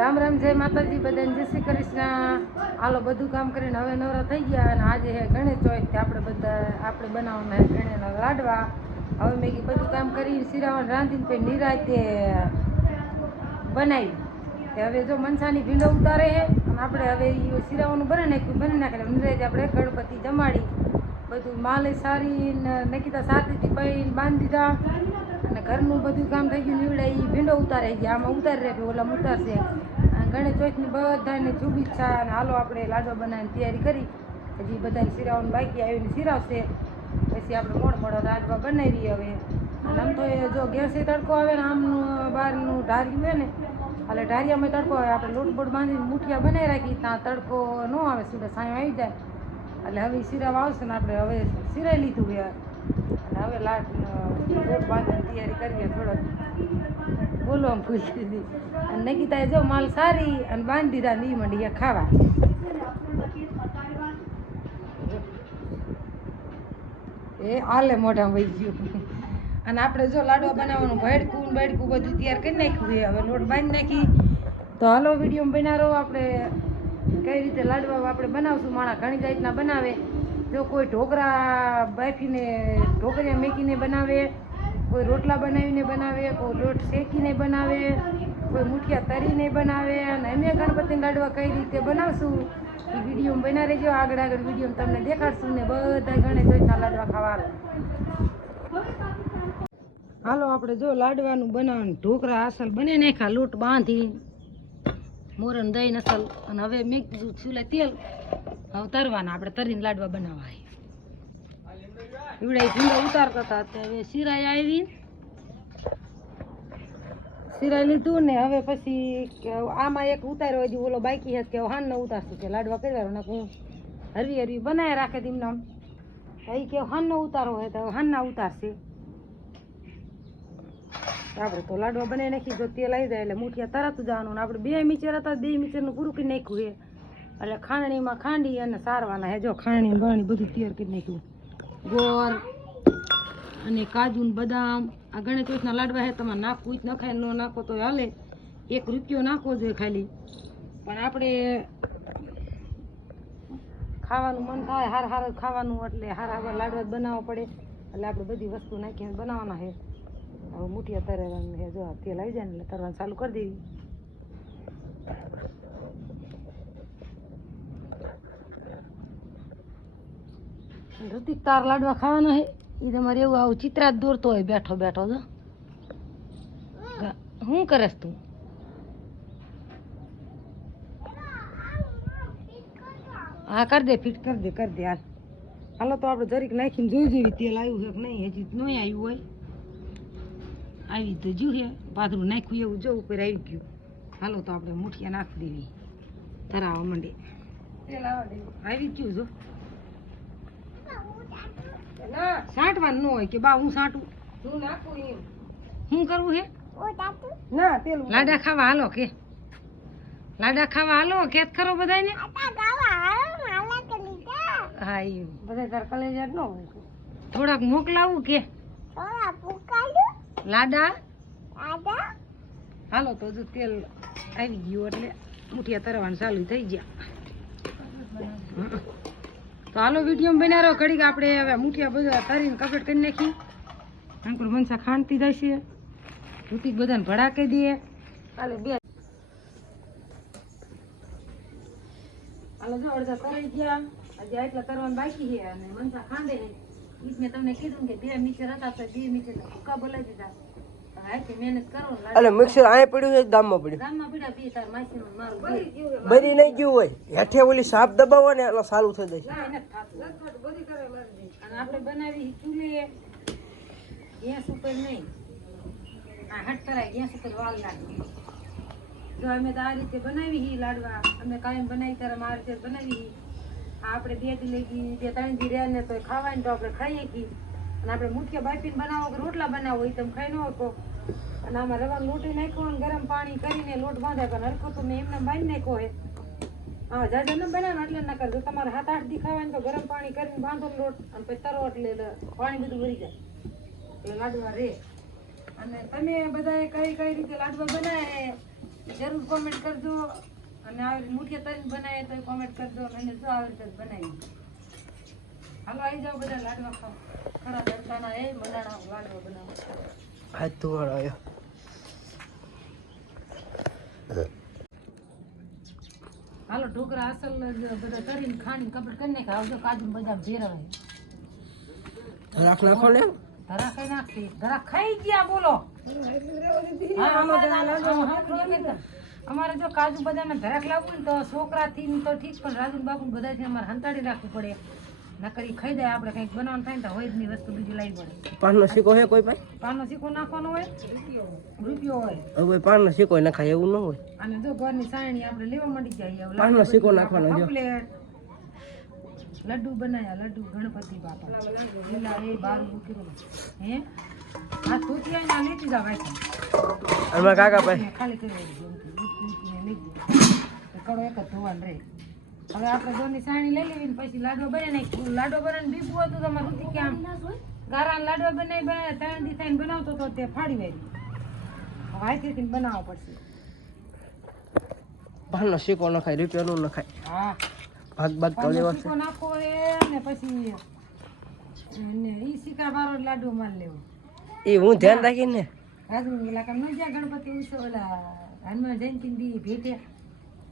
રામ રામ, જય માતાજી બધાને, જય શ્રી કૃષ્ણ. હાલો, બધું કામ કરીને હવે નવરા થઈ ગયા અને આજે હે ગણેશ ચોથથી આપણે બધા, આપણે બનાવવાના હે ગણેશના લાડવા. હવે મેં બધું કામ કરી સિરાવણ રાંધીને પછી નિરાતે બનાવી. તે હવે જો મનસાની ભીંડો ઉતારે છે અને આપણે હવે એ સિરાવાનું બને નાખ્યું. બની નાખે નિરાતે આપણે ગણપતિ જમાડી. બધું માલે સારી નકીતા સાતીથી પૈન બાંધી દીધા. અને ઘરનું બધું કામ થઈ ગયું, નીવડે એ ભીંડો ઉતારે ગયા. આમાં ઉતારી રહે ઓલા ઉતારશે ગણેશ ચોથની બધાને શુભેચ્છા અને હાલો આપણે લાડવા બનાવીને તૈયારી કરી. હજી બધાને સિરાવાનું બાકી આવીને સિરાવશે પછી આપણે મોડ મોડો લાડવા બનાવી હવે. અને આમ તો એ જો ગેસે તડકો આવે ને આમનું બહારનું ઢાર્યું હોય ને, એટલે ઢારિયામાં તડકો આવે. આપણે લોટબોટ બાંધીને મુઠિયા બનાવી રાખી. ત્યાં તડકો ન આવે, સુધા સાંજ આવી જાય. એટલે હવે સિરાવા આવશે ને આપણે હવે સિરાઈ લીધું યાર. અને હવે લાટ બાંધવાની તૈયારી કરીએ થોડોક. બોલો આમ ખુશી દીધી અને નગીતાએ જો માલ સારી અને બાંધી દીધા ને મંડી ખાવા. એ આલે મોઢા વહી ગયું. અને આપણે જો લાડવા બનાવવાનું ભેડકું બેડકું બધું તૈયાર કરી નાખ્યું હવે લોટ બાંધી નાખી. તો હાલો વીડિયો બનાવો આપણે. કઈ રીતે લાડવા આપણે બનાવશું? માણા ઘણી જાતના બનાવે. જો કોઈ ઢોકરા બાફીને, ઢોકરિયા મેકીને બનાવે, કોઈ રોટલા બનાવીને બનાવે, કોઈ લોટ શેકીને બનાવે, કોઈ મુઠિયા તરીને બનાવે, અને અમે ગણપતિના લાડવા કઈ રીતે બનાવશું? એ વીડિયો બના રહેજો. આગળ આગળ વીડિયો તમને દેખાડશું ને બધા ગણે જોઈતા લાડવા ખાવા હાલો, આપણે જો લાડવાનું બનાવવાનું. ઢોકરા અસલ બને નાખ્યા લોટ બાંધી. મોરન દહીં અસલ અને હવે મેં કીધું તેલ, હવે તરવાના, આપણે તરીને લાડવા બનાવવા એવડા ભીંડો ઉતારતા હતા હવે સિરાઈ આવી સિરાઈ લીધું ને હવે પછી આમાં એક ઉતાર્યો, હજી ઓલો બાકી હશે કે હાન ન ઉતારશું, કે લાડવા કર્યા ને હું હરવી હરવી બનાવી રાખે તેમના એ કે હાન નો ઉતારો હોય તો હાન ના ઉતારશે. આપણે તો લાડવા બનાવી નાખી જો તેલ આવી જાય એટલે મુઠિયા તરત જવાનું. આપણે બે મીચર હતા, બે મીચરનું પૂરું કરી નાખ્યું છે. એટલે ખાંડણીમાં ખાંડી અને સારવાના હે જો ખાંડણી બાણી બધું તૈયાર કરી નાખ્યું. ગોળ અને કાજુ બદામ. આ ગણેશ ચોથના લાડવા હે તમારે નાખવું જ નખાય, ન નાખો તો હાલે. એક રૂપિયો નાખવો જોઈએ ખાલી. પણ આપણે ખાવાનું મન થાય, હાર હાર ખાવાનું, એટલે હાર હાર લાડવા બનાવવા પડે. એટલે આપણે બધી વસ્તુ નાખીને બનાવવાના છે. હવે મુઠિયા તરવાનું છે જો તેલ આવી જાય ને એટલે તરવાનું ચાલુ કરી દેવી. ઋતિક તાર લાડવા ખાવાના છે એ તમારે એવું આવું ચિત્રા જ દોરતો હોય, બેઠો બેઠો જો. શું કરસ તું? હા, કરી દે, ફિટ કરી દે કરી દે, હાલ. હાલો તો આપણે જરીક નાખીને જોઈ જેવી તેલ આવ્યું છે કે નહીં? હજી નહીં આવ્યું હોય. આવી તો જ્યું હે પાથરું નાખ્યું એવું જો ઉપર આવી ગયું. હાલો તો આપણે મુઠિયા નાખી દેવી. તરાવા માંડે. આવી ગયું જો. સાંટવાનું ન હોય કે બા હું સાંટું? શું કરવું હે? ના લાડા ખાવા હાલો કે. લાડા ખાવા હાલો કે ખરો બધાને હા એ બધા તાર કલેજા ન હોય. થોડાક મોકલાવું કે? લાડા? હાલો તો જો તેલ આવી ગયું એટલે મુઠિયા તરવાનું ચાલુ થઈ ગયા. તો હાલો વીડિયો બન્યા રહો ઘડીક આપણે હવે મુઠિયા બધા તરીને કપડ કરી નાખી. અંકુર મનસા ખાંડતી જશે ઋતિક બધાને ભડાકી દઈએ. હાલો બે. હાલો જો અડધા તરાઈ ગયા. હજી એટલા તરવાનું બાકી છે અને મનસા ખાંડે છે. ઈ મેં તમને કીધું કે બે મીટર હતા તો બે મીટર ભૂકા બોલાવી દીધા. તો હાથી મહેનત કરો ને લાડવા એટલે મિક્સર અહીંયા પડ્યું છે ગામમાં પડ્યું? ગામમાં પીડા પી તાર માસી મારું બે. બરી નહીં ગયું હોય. હેઠે ઓલી સાપ દબાવો ને એટલે સારું થઈ જશે ના, એને થાતું. અને આપણે બનાવી ચૂલે ગેસ ઉપર નહીં. આ હટ કરાય ગેસ ઉપર વાલ નાખી. જો અમે તો આ રીતે બનાવી હી લાડવા અમે કાયમ બનાવી ત્યારે આ રીતે બનાવી હી. આપણે બે દી લઈ ગઈ બે ત્રણ દી રહ્યા ને તો ખાવાય તો આપણે ખાઈએ કી અને આપણે મુઠિયા બાફીને બનાવો કે રોટલા બનાવો એ તમે ખાઈ ન શકો. અને આમાં રવા લોટી નાખ્યો અને ગરમ પાણી કરીને લોટ બાંધ્યા પણ હરખો તો મેં એમને બાંધી નાખ્યો હે હા જાજા ન બનાવો એટલે ના કરજો તમારે હાથ આઠ દી ખાવાય ને તો ગરમ પાણી કરીને બાંધો લોટ અને પછી તરો એટલે પાણી બધું ભરી જાય. એટલે લાડવા રે. અને તમે બધાએ કઈ કઈ રીતે લાડવા બનાવે જરૂર કોમેન્ટ કરજો. અને આવી મુઠિયા તરીને બનાવીએ તો કોમેન્ટ કરજો અને જો આવી રીતે બનાવી હાલો આવી જાઓ બધા લાડવા ખાઓ. ખરા તડકાના એ મંડાણા લાડવા બનાવો. હાથ ધોવાળો આવ્યો હાલો ઢોકરા અસલ બધા કરીને ખાણી કપડ કરી નાખે આવજો કાજુ બદામ ભેરવાય. રાખ નાખો ખાઈ ગયા બોલો. હા, અમારે જો કાજુ બદામ ધરાક લાવવું ને તો છોકરાથી તો ઠીક પણ રાજુ બાપુ બધાથી અમારે હંતાડી રાખવું પડે. નકરી ખાઈ જાય આપણે કંઈક બનાવવાનું થાય ને તો હોય જ નહીં વસ્તુ બીજી લાવી પડે. પાનનો સિક્કો હોય કોઈ પાસે પાનનો સિક્કો નાખવાનો હોય? રૂપિયો હોય. હવે પાનનો સિક્કો નખાય એવું ન હોય. અને જો ઘરની સાયણી આપણે લેવા માંડી જાય પાનનો સિક્કો નાખવાનો જો. લડ્ડુ બનાયા લડ્ડુ ગણપતિ બાપા. લીલા એ બાર મૂકી હે? આ તૂતિયા ના લેતી જાવ ભાઈ અમારા કાકા ભાઈ ખાલી કરી કડો એક જ ધોવાનું રહે. હવે આપણે દોની સાણી લઈ લેવી પછી લાડવા બને નાખી લાડવા બને બીબું હતું તમારે રૂતી કે આમ ગારાના લાડવા બનાવી બનાવી ત્રણ દી થઈને બનાવતો તો તે ફાડી વાળી. હાથેથી બનાવવો પડશે. સિક્કો નખાય રૂપિયાનું નખાય હા. ભાગ લેવા નાખવો એ ને પછી ને ઈ સિક્કા બારો લાડુ માર લેવો. એ હું ધ્યાન રાખીને? કામ ન જ્યાં ગણપતિ ઓલા હનુમાન જયંતિ ભેટ્યા ભેટે.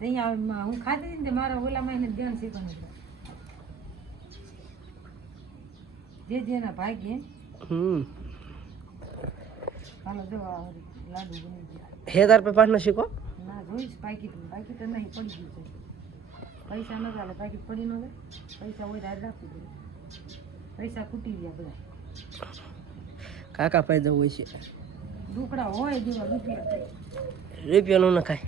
અહીંયા હું ખાતી હતી ને મારા ઓલામાં એને ધ્યાન શીખવાનું જે જેના ભાગ્ય હમ. હાલો જો લાડુ બની ગયા. હે તાર પાઠ પાનનો શીખો? ના જોઈશ પાકીટ પાકીટ નહીં પડી ગયું છે. પૈસા ન ચાલે પાકીટ પડી ન જાય. પૈસા હોય રાજ રાખવું પડે. પૈસા ખૂટી ગયા બધા. કાકા ફાયદો હોય છે. દુકડા હોય જેવા રૂપિયા. રૂપિયાનું નખાય.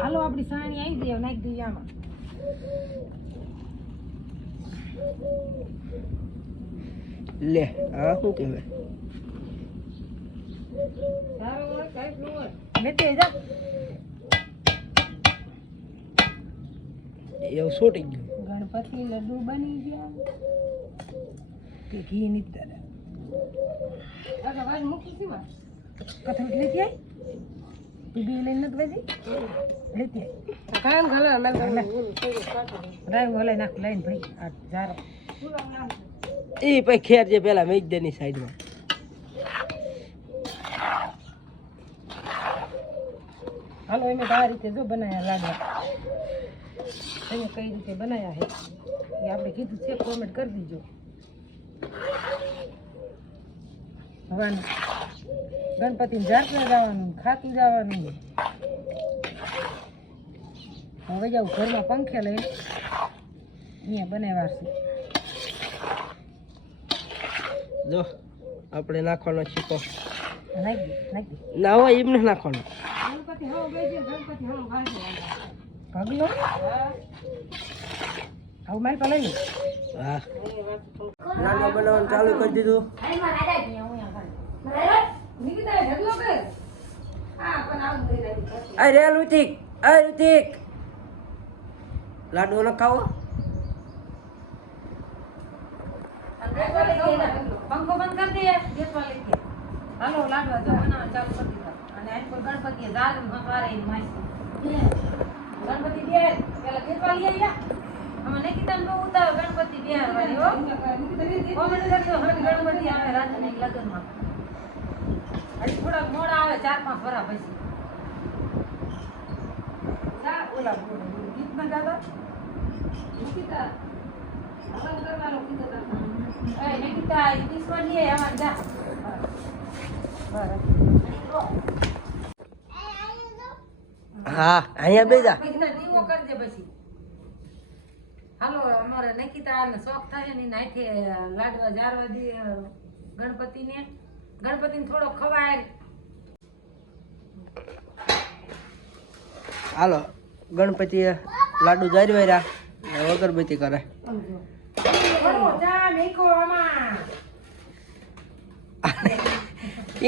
હાલો આપણી સાણી આવી ગઈ નાખી દઈએ આમાં. લે આ શું કહેવાય? લેતી જા એવું છૂટી ગયું. ગણપતિ લડ્ડુ બની ગયા. કે ઘી ની તરફ આગળ વાત મૂકી છે માં કથરોટ લેતી આવી બીબી લઈને નથી વેજી લેતી આવી કાયમ ઘલે ડ્રાઈવ હલે નાખ લઈને ભાઈ આ જારો એ પછી ખેર જે પેલા મેજ દેની સાઈડમાં હાલો એને તો આ રીતે જો બનાયા લાડવા તમે કઈ રીતે બનાયા છે એ આપણે કીધું છે કોમેન્ટ કરી દીજો ભગવાન ગણપતિને જાતને જવાનું ખાતું જવાનું. હવે જાઉં ઘરમાં પંખે લઈ અહીંયા બનાવ્યા છે. જો આપણે નાખવાનો છીકો ના હોય એમને નાખવાનો. ગણપતિ હા બેસી ગણપતિ આવું મારી પાસે લઈ હા. લાડવા બનાવવાનું ચાલુ કરી દીધું. અરે બંધ કરી દે લઈ ગયા હાલો ચાલુ કરી દીધા અને આજ પર ગણપતિ ઝાલ હવારે માસી ગણપતિ આવ્યા અમે નિકિતાને બહુ ઉતાવે ગણપતિ બિહારવાની હો. કોમેન્ટ કરજો હવે ગણપતિ આવે રાજની લગ્નમાં. હજી થોડાક મોડા આવે ચાર પાંચ વરા પછી. જા ઓલા ગીતમાં ગાતા નિકિતા હવન કરવાનો કીધો તમે. એ નિકિતા ઈશ્વરની આમાં જા. બરાબર હા અહીંયા બેજા પછી ના દીવો કરજે પછી હાલો અમારે નિકિતા ને શોખ થાય ને નાખે લાડવા જારવા દી ગણપતિને. ગણપતિને થોડો ખવાય. હાલો ગણપતિ લાડુ જારવાર્યા ને અગરબત્તી કરે.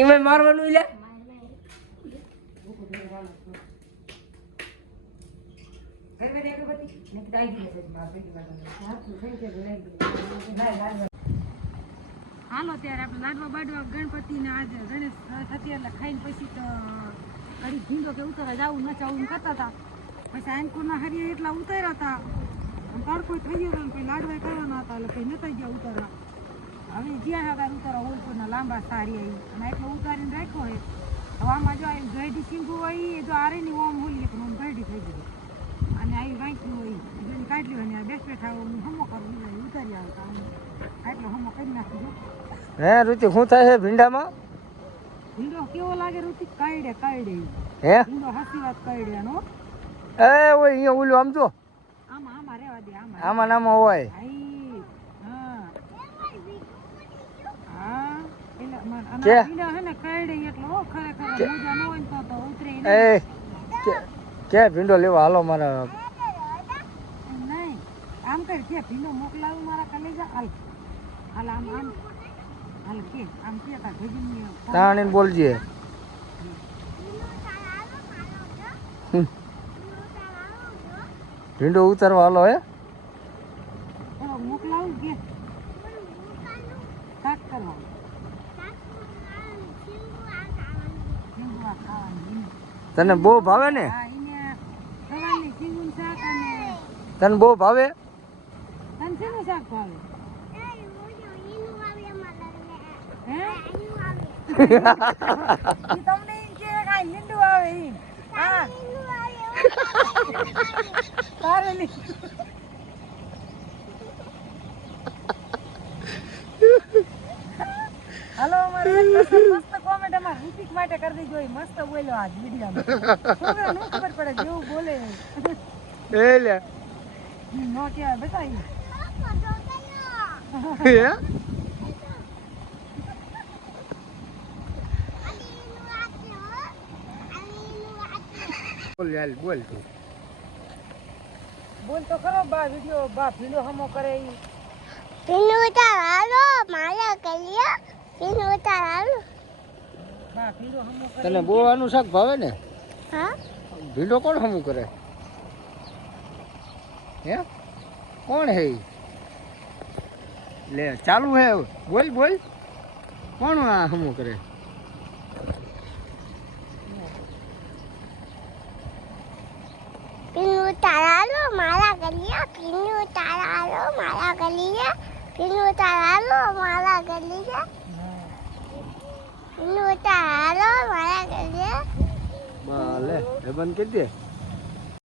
એમાં મારવાનું લે કઈ વાર અગરબત્તી નિકિતા આવી ગઈ છે મારા બેટી માટે હા તું થઈ ગઈ લઈ ગઈ લાય લાય હાલો ત્યારે આપણે લાડવા બાડવા ગણપતિને આજે ગણેશ થતી એટલે ખાઈને પછી તો ઘડી ભીંડો કે ઉતરવા જવું, ન જવું કરતા હતા. પછી આંકુરના હરિયા એટલા ઉતાર્યા હતા. તડકો થઈ ગયો હતો ને પછી લાડવા કરવાના હતા એટલે પછી નતા ગયા ઉતારવા. હવે જ્યાં હગાર ઉતારવા ઓલપુરના લાંબા સારી આવી અને એટલો ઉતારીને રાખ્યો હોય. હવે આમાં જો ગઈડી સિંગુ હોય એ જો આરેની ઓમ હોલી પણ ઓમ ગઈડી થઈ ગઈ અને આવી વાંચી હોય જેની કાઢલી હોય ને બેસ બેઠા હમો કરું બીજા ઉતારી આવતા આટલો હમો કરી નાખી હે રુચિ શું થાય છે ભીંડામાં? ભીંડો કેવો લાગે રુચિ? કાયડે કાયડે. હે? ભીંડો હાસી વાત કાયડે આનો એ ઓય અહીંયા ઓલું આમ જો. આમાં આમાં રેવા દે આમાં. આમાં નામાં હોય. કે? ભીંડો લેવા? હાલો કાયડે કે ભીનો મોકલાવું મારા કલેજા? હાલ. હાલ આમ આમ. હાલ કે આમ કે તા ભેજીને તાણીને બોલજે. ભીંડો ઉતારવા હાલો હે? મોકલાવું કે? કાક કરવા લીંબુ આ ખાવાની એને. તને બહુ ભાવે ને? તને બહુ ભાવે? શેનું શાક ભાવે તમને એમ કે કાંઈ લીંડું આવે ઈ હા તારે લી હાલો અમારે મસ્ત કોમેન્ટ અમાર ઋતિક માટે કરી દેજો મસ્ત બોલ્યો આજ વિડીયોમાં છોકરાને નો ખબર પડે જેવું બોલે એ લે નો કે બેટા હે બોલ યાર બોલ તું. બોલ તો ખરો બા વિડિયો બા ભીલો હમો કરે ઈ. બા ભીડો હમો કરે તને બોવાનું આનું શાક ભાવે ને? ભીલો કોણ હમો કરે? હે? કોણ હે ઈ? લે ચાલુ હે બોલ બોલ. કોણ આ હમો કરે? પીનું તારાલો મારા ગલિયા પીનું તારાલો મારા ગલિયા પીનું તારાલો મારા ગલિયા પીનું તારાલો મારા ગલિયા બાલે એ બંધ કરી દે